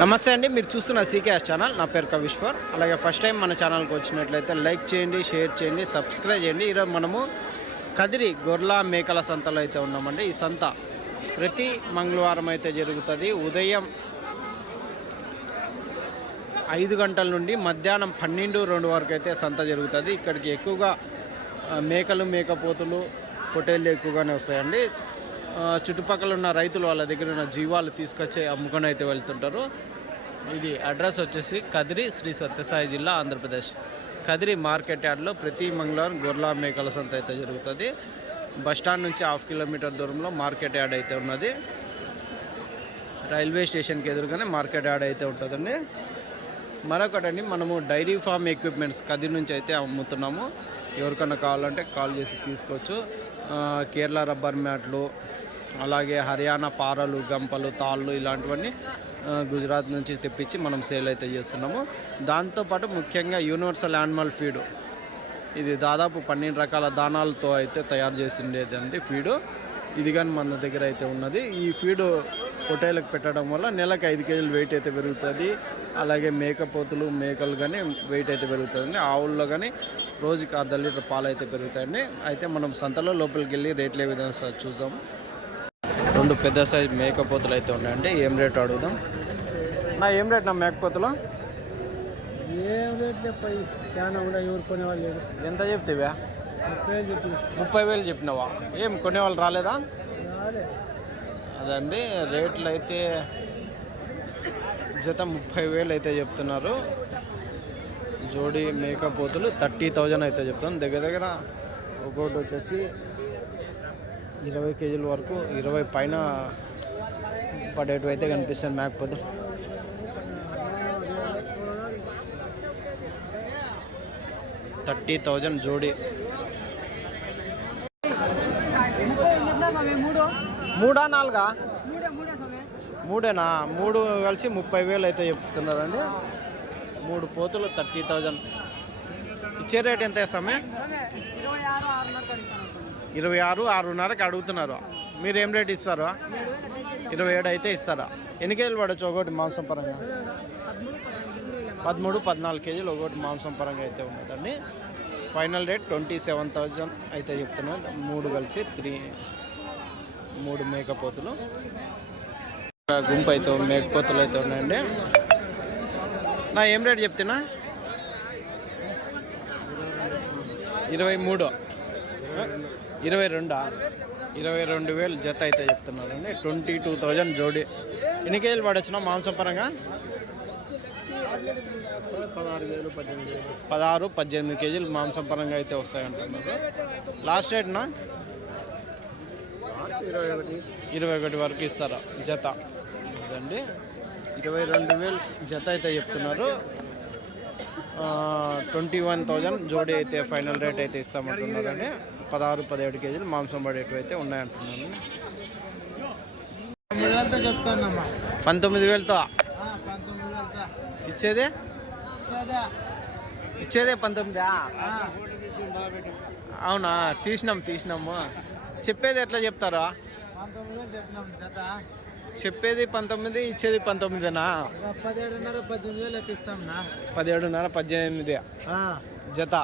నమస్తే అండి, మీరు చూస్తున్న సీకేఎస్ ఛానల్. నా పేరు కవిశ్వర్. అలాగే ఫస్ట్ టైం మన ఛానల్కి వచ్చినట్లయితే లైక్ చేయండి, షేర్ చేయండి, సబ్స్క్రైబ్ చేయండి. ఈరోజు మనము కదిరి గొర్ల మేకల సంతలో అయితే ఉన్నామండి. ఈ సంత ప్రతి మంగళవారం అయితే జరుగుతుంది. ఉదయం 5 గంటల నుండి మధ్యాహ్నం 12-2 వరకు అయితే సంత జరుగుతుంది. ఇక్కడికి ఎక్కువగా మేకలు, మేకపోతులు, పొట్టేళ్ళు ఎక్కువగానే వస్తాయండి. చుట్టుపక్కల ఉన్న రైతులు వాళ్ళ దగ్గర ఉన్న జీవాలు తీసుకొచ్చి అమ్ముకొని అయితే వెళ్తుంటారు. ఇది అడ్రస్ వచ్చేసి కదిరి, శ్రీ సత్యసాయి జిల్లా, ఆంధ్రప్రదేశ్. కదిరి మార్కెట్ యార్డ్లో ప్రతి మంగళవారం గొర్ల మేకల సంత అయితే జరుగుతుంది. బస్టాండ్ నుంచి 1/2 కిలోమీటర్ దూరంలో మార్కెట్ యార్డ్ అయితే ఉన్నది. రైల్వే స్టేషన్కి ఎదురుగానే మార్కెట్ యార్డ్ అయితే ఉంటుందండి. మరొకటండి, మనము డైరీ ఫామ్ ఎక్విప్మెంట్స్ కదిరి నుంచి అయితే అమ్ముతున్నాము. ఎవరికన్నా కావాలంటే కాల్ చేసి తీసుకోవచ్చు. కేరళ రబ్బర్ మ్యాట్లు, అలాగే హర్యానా పారలు, గంపలు, తాళ్ళు ఇలాంటివన్నీ గుజరాత్ నుంచి తెప్పించి మనం సేల్ అయితే చేస్తున్నాము. దాంతోపాటు ముఖ్యంగా యూనివర్సల్ యానిమల్ ఫీడు, ఇది దాదాపు 12 రకాల దానాలతో అయితే తయారు చేసిండేదండి ఫీడు. ఇది కానీ మన దగ్గర అయితే ఉన్నది. ఈ ఫీడు పొట్టేళ్ళకి పెట్టడం వల్ల నెలకు 5 కేజీలు వెయిట్ అయితే పెరుగుతుంది. అలాగే మేకపోతులు, మేకలు కానీ వెయిట్ అయితే పెరుగుతుందండి. ఆవుల్లో కానీ రోజుకి 1/2 లీటర్ పాలు అయితే పెరుగుతాయండి. అయితే మనం సంతలో లోపలికి వెళ్ళి రేట్లు ఏ విధంగా చూద్దాం. 2 పెద్ద సైజ్ మేకపోతులు అయితే ఉన్నాయండి. ఏం రేటు అడుగుదాం. నా ఏం రేట్ నా మేకపోతులు? ఏం రేట్ చెప్పాయి, చాలా కూడా ఎవరు కొనేవాళ్ళు లేదు. ఎంత చెప్తావా? 30,000 చెప్పిన. 30,000 చెప్పినావా? ఏం కొనేవాళ్ళు రాలేదా? రాలే. అదండి రేట్లు అయితే జత 30,000 అయితే చెప్తున్నారు. జోడి మేకపోతులు 30,000 అయితే చెప్తాను. దగ్గర దగ్గర ఒక్కొక్కటి వచ్చేసి 20 కేజీల వరకు, 20 పైన పడేటివి అయితే కనిపిస్తాయి మేకపోతులు. 30,000 జోడి. మూడా నాలుగా? మూడేనా? 3 కలిసి 30,000 అయితే చెప్తున్నారండి. 3 పోతులు 30,000. ఇచ్చే రేట్ ఎంత వేస్తామే? 26-6.5కి అడుగుతున్నారు. మీరు ఏం రేట్ ఇస్తారు? 27 అయితే ఇస్తారా? ఎన్ని కేజీలు పడవచ్చు ఒకటి మాంసం పరంగా? 13-14 కేజీలు ఒకటి మాంసం పరంగా అయితే ఉన్నదండి. ఫైనల్ రేట్ 27,000 అయితే చెప్తున్నాను. 3 కలిసి 3 మేకపోతులు. గుంపు అయితే మేకపోతులు అయితే ఉన్నాయండి. నా ఏం రేట్ చెప్తున్నా? 23, 22,000 జత అయితే చెప్తున్నారండి. 22,000 జోడి. ఎన్ని కేజీలు పడొచ్చునా మాంసం పరంగా? 16-18 కేజీలు మాంసం పరంగా అయితే వస్తాయంటున్నారు. లాస్ట్ రేట్నా? 21 వరకు ఇస్తారా జత? అదండి 22,000 జత అయితే చెప్తున్నారు. 21,000 జోడీ అయితే ఫైనల్ రేట్ అయితే ఇస్తామంటున్నారండి. 16-17 కేజీలు మాంసం పడేటివి అయితే ఉన్నాయంటున్నాను. 19,000తో ఇచ్చేదే? 19. అవునా? తీసినాము. చెప్పేది ఎట్లా చెప్తారా? చెప్పేది 19, ఇచ్చేది 19నా? 17,500-18,000 జత.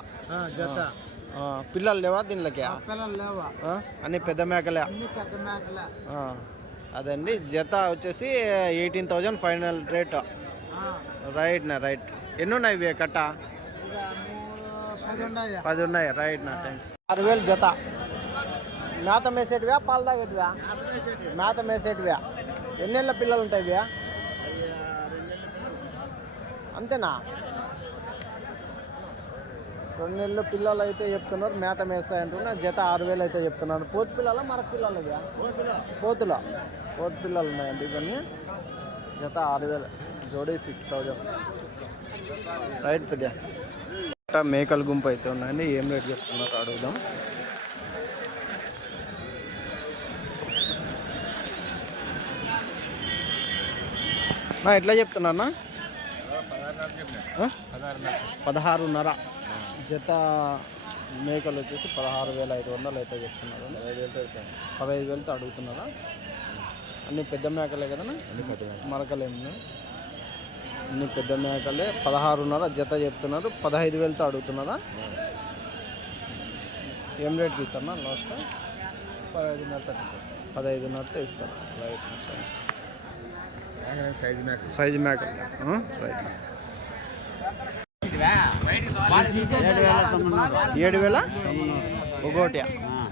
పిల్లలు లేవా దీనిలోకి? అన్ని పెద్ద మేకలే. అదండి జత వచ్చేసి 18,000 ఫైనల్ రేట్. రైట్. ఎన్ని ఉన్నాయి ఇవి కట్ట? 10 ఉన్నాయి. రైట్ నా, థ్యాంక్స్. 6,000 జత. మేత మేసేటివా, పాలు తాగేటివా? మేత మేసేటివా? ఎన్నేళ్ళ పిల్లలు ఉంటాయి ఇవి? అంతేనా? 2 నెలల పిల్లలు అయితే చెప్తున్నారు. మేత మేస్తాయంటున్నా. జత 6,000 అయితే చెప్తున్నారు. పోతు పిల్లల మరొక పిల్లలు ఇవి? పోతు పిల్లలు ఉన్నాయండి ఇవన్నీ. జత 6,000, జోడీ 6,000. రైట్ పెద్ద. మేకల గుంపు అయితే ఉన్నాయండి. ఏం రేట్ చెప్తున్నారు అడుగుదాం. ఎట్లా చెప్తున్నా? 16.5 జత మేకలు వచ్చేసి 16,500 అయితే చెప్తున్నారు. 15,000తో అడుగుతున్నారా? అన్ని పెద్ద మేకలే కదన్నా? మరకలేము. అన్ని పెద్ద మేకలే. 16.5 జత చెప్తున్నారు. 15,000తో అడుగుతున్నారా? ఏం రేట్కి ఇస్తారన్నా లాస్ట్? 15,500తో ఇస్తారు. రైట్. సైజు మేక రైట్. 7,000 ఒకటి.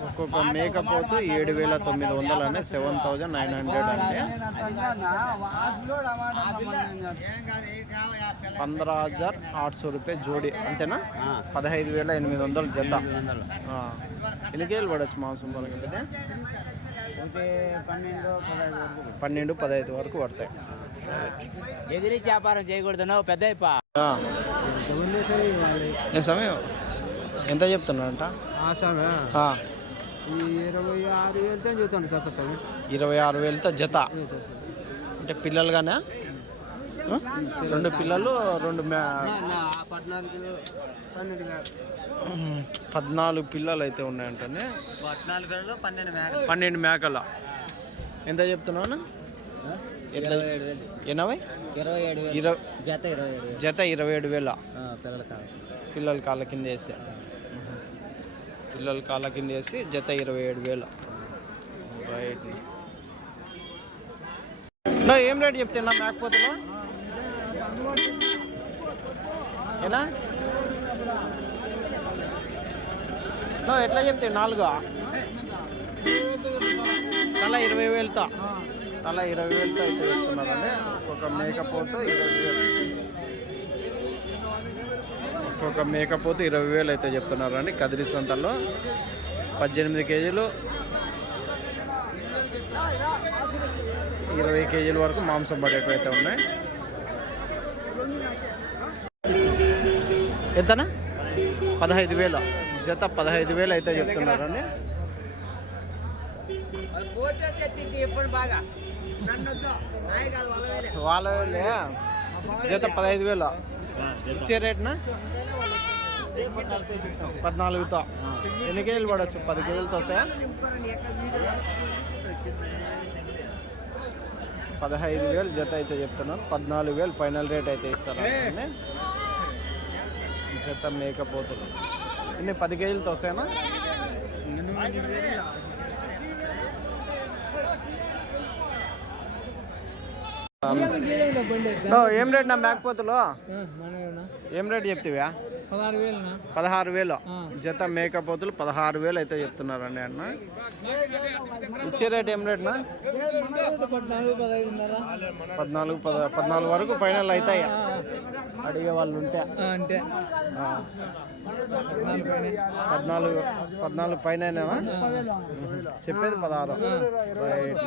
ఒక్కొక్క మేకపోతు 7,900 అంటే 7,900 అంటే 15,800 రూపాయ జోడి అంతేనా? 15,800 జత. ఎన్ని కేజీలు పడవచ్చు మాంసం పలికితే? 12-15 వరకు పడతాయి. ఎగిరి వ్యాపారం చేయకూడదు పెద్ద సమయం ఎంత చెప్తున్నారంట? 26,000 చెబుతాను జత. 26,000తో జత అంటే పిల్లలుగానే? 2 పిల్లలు 14 పిల్లలు అయితే ఉన్నాయంటే 12 మేకల. ఎంత చెప్తున్నావు? 27,000 జత 27,000 పిల్లల కాళ్ళ కింద వేసి. జత 27,000. రైట్. ఏం రేట్ చెప్తున్నా మేకపోతులో? ఏనా ఎట్లా చెప్తే? 4 తల 20,000తో. తల 20,000తో అయితే చెప్తున్నారండి. ఒక్కొక్క మేకపోతు 20,000 అయితే చెప్తున్నారండి. కదిరి సంతల్లో 18 కేజీలు 20 కేజీల వరకు మాంసం పడేటివి అయితే ఉన్నాయి. ఎంతనా? 15,000 జత. 15,000 అయితే చెప్తున్నారండి. వాళ్ళ జత 15,000 ఇచ్చే రేట్నా? 14తో. ఎన్ని కేజీలు పడవచ్చు? 10 కేజీలతో వస్తాయా? 15,000 జత అయితే చెప్తున్నాను. 14,000 ఫైనల్ రేట్ అయితే ఇస్తారు జత మేకపోతులు. ఎన్ని 10 కేజీలతో వస్తాయనా? ఏం రేట్ నా మేకపోతులు? ఏం రేట్ చెప్తావా? 16,000 జత మేకపోతులు 16,000 అయితే చెప్తున్నారండి అన్న. ఇచ్చే రేట్ ఏం రేట్నా? 14 వరకు ఫైనల్ అవుతాయి అడిగే వాళ్ళు ఉంటే. 14 పైన చెప్పేది 16. రైట్.